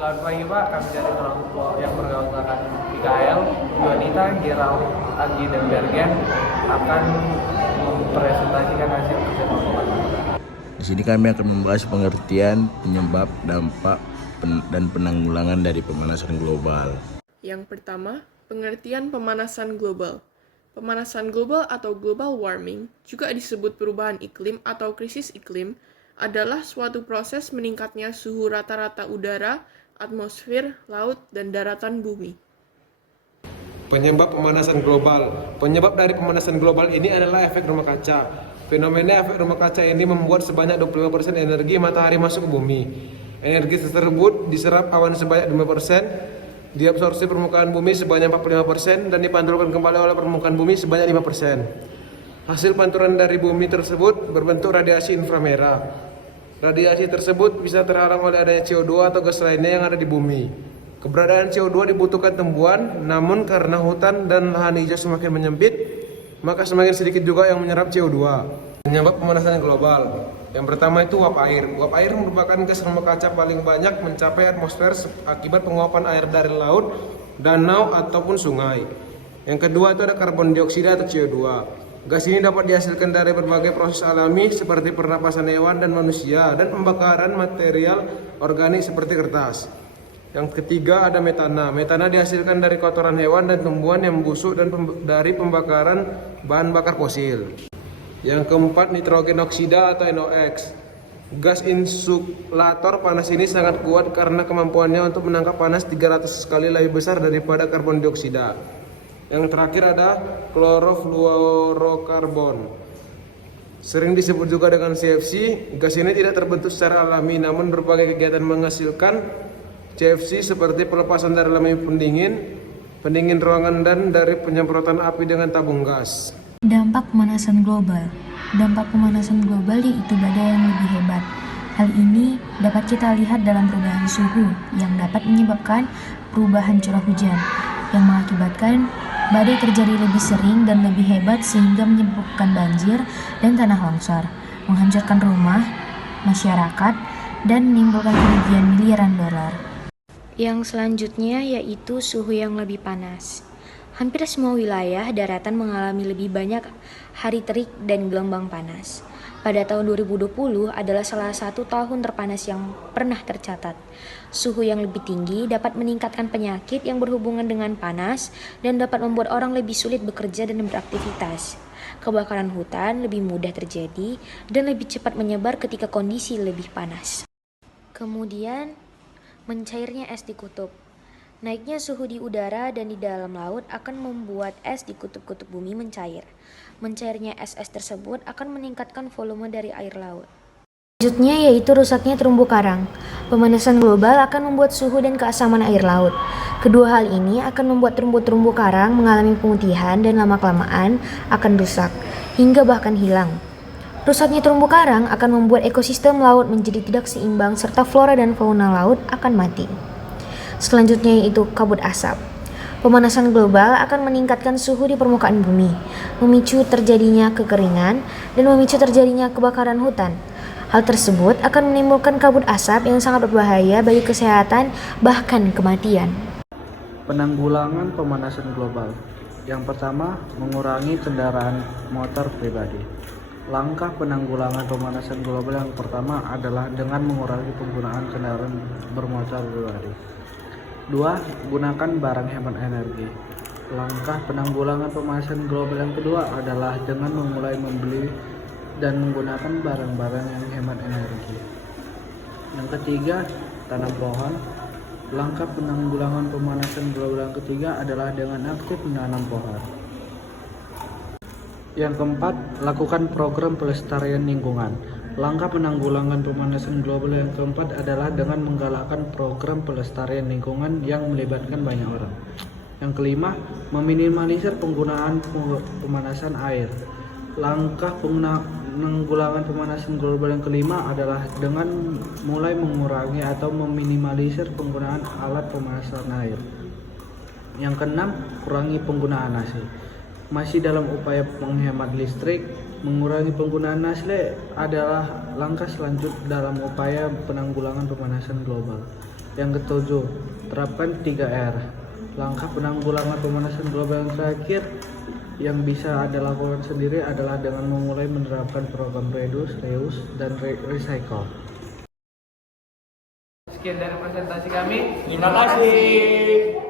Selamat pagi Pak, kami dari kelompok yang bergaulkan Mikael, Yonita, Gerald, Agi, dan Bergen akan mempresentasikan hasil kerja kelompok. Di sini kami akan membahas pengertian, penyebab, dampak, dan penanggulangan dari pemanasan global. Yang pertama, pengertian pemanasan global. Pemanasan global atau global warming, juga disebut perubahan iklim atau krisis iklim, adalah suatu proses meningkatnya suhu rata-rata udara, atmosfer, laut, dan daratan bumi. Penyebab pemanasan global. Penyebab dari pemanasan global ini adalah efek rumah kaca. Fenomena efek rumah kaca ini membuat sebanyak 25% energi matahari masuk ke bumi. Energi tersebut diserap awan sebanyak 5%, diabsorpsi permukaan bumi sebanyak 45%, dan dipantulkan kembali oleh permukaan bumi sebanyak 5%. Hasil pantulan dari bumi tersebut berbentuk radiasi inframerah. Radiasi tersebut bisa terhalang oleh adanya CO2 atau gas lainnya yang ada di bumi. Keberadaan CO2 dibutuhkan tumbuhan, namun karena hutan dan lahan hijau semakin menyempit, maka semakin sedikit juga yang menyerap CO2. Penyebab pemanasan global. Yang pertama itu uap air. Uap air merupakan gas rumah kaca paling banyak mencapai atmosfer akibat penguapan air dari laut, danau, ataupun sungai. Yang kedua itu ada karbon dioksida atau CO2. Gas ini dapat dihasilkan dari berbagai proses alami seperti pernapasan hewan dan manusia dan pembakaran material organik seperti kertas. Yang ketiga ada metana. Metana dihasilkan dari kotoran hewan dan tumbuhan yang busuk dan dari pembakaran bahan bakar fosil. Yang keempat nitrogen oksida atau NOx. Gas insulator panas ini sangat kuat karena kemampuannya untuk menangkap panas 300 kali lebih besar daripada karbon dioksida. Yang terakhir ada klorofluorokarbon. Sering disebut juga dengan CFC. Gas ini tidak terbentuk secara alami, namun berbagai kegiatan menghasilkan CFC seperti pelepasan dari lemari pendingin ruangan, dan dari penyemprotan api dengan tabung gas. Dampak pemanasan global. Dampak pemanasan global yaitu badai yang lebih hebat. Hal ini dapat kita lihat dalam perubahan suhu yang dapat menyebabkan perubahan curah hujan yang mengakibatkan badai terjadi lebih sering dan lebih hebat sehingga menyebabkan banjir dan tanah longsor, menghancurkan rumah, masyarakat, dan menimbulkan kerugian miliaran dolar. Yang selanjutnya yaitu suhu yang lebih panas. Hampir semua wilayah daratan mengalami lebih banyak hari terik dan gelombang panas. Pada tahun 2020 adalah salah satu tahun terpanas yang pernah tercatat. Suhu yang lebih tinggi dapat meningkatkan penyakit yang berhubungan dengan panas dan dapat membuat orang lebih sulit bekerja dan beraktivitas. Kebakaran hutan lebih mudah terjadi dan lebih cepat menyebar ketika kondisi lebih panas. Kemudian, mencairnya es di kutub. Naiknya suhu di udara dan di dalam laut akan membuat es di kutub-kutub bumi mencair. Mencairnya es-es tersebut akan meningkatkan volume dari air laut. Selanjutnya yaitu rusaknya terumbu karang. Pemanasan global akan membuat suhu dan keasaman air laut. Kedua hal ini akan membuat terumbu-terumbu karang mengalami pemutihan dan lama-kelamaan akan rusak, hingga bahkan hilang. Rusaknya terumbu karang akan membuat ekosistem laut menjadi tidak seimbang serta flora dan fauna laut akan mati. Selanjutnya yaitu kabut asap. Pemanasan global akan meningkatkan suhu di permukaan bumi, memicu terjadinya kekeringan, dan memicu terjadinya kebakaran hutan. Hal tersebut akan menimbulkan kabut asap yang sangat berbahaya bagi kesehatan, bahkan kematian. Penanggulangan pemanasan global. Yang pertama, mengurangi kendaraan motor pribadi. Langkah penanggulangan pemanasan global yang pertama adalah dengan mengurangi penggunaan kendaraan bermotor pribadi. 2. Gunakan barang hemat energi. Langkah penanggulangan pemanasan global yang kedua adalah dengan memulai membeli dan menggunakan barang-barang yang hemat energi. Yang ketiga, tanam pohon. Langkah penanggulangan pemanasan global yang ketiga adalah dengan aktif menanam pohon. Yang keempat, lakukan program pelestarian lingkungan. Langkah penanggulangan pemanasan global yang keempat adalah dengan menggalakkan program pelestarian lingkungan yang melibatkan banyak orang. Yang kelima, meminimalisir penggunaan pemanasan air. Langkah penanggulangan pemanasan global yang kelima adalah dengan mulai mengurangi atau meminimalisir penggunaan alat pemanasan air. Yang keenam, kurangi penggunaan AC. Masih dalam upaya menghemat listrik, mengurangi penggunaan AC adalah langkah selanjutnya dalam upaya penanggulangan pemanasan global. Yang ketujuh, terapkan 3R. Langkah penanggulangan pemanasan global yang terakhir yang bisa Anda lakukan sendiri adalah dengan memulai menerapkan program reduce, reuse, dan recycle. Sekian dari presentasi kami. Terima kasih.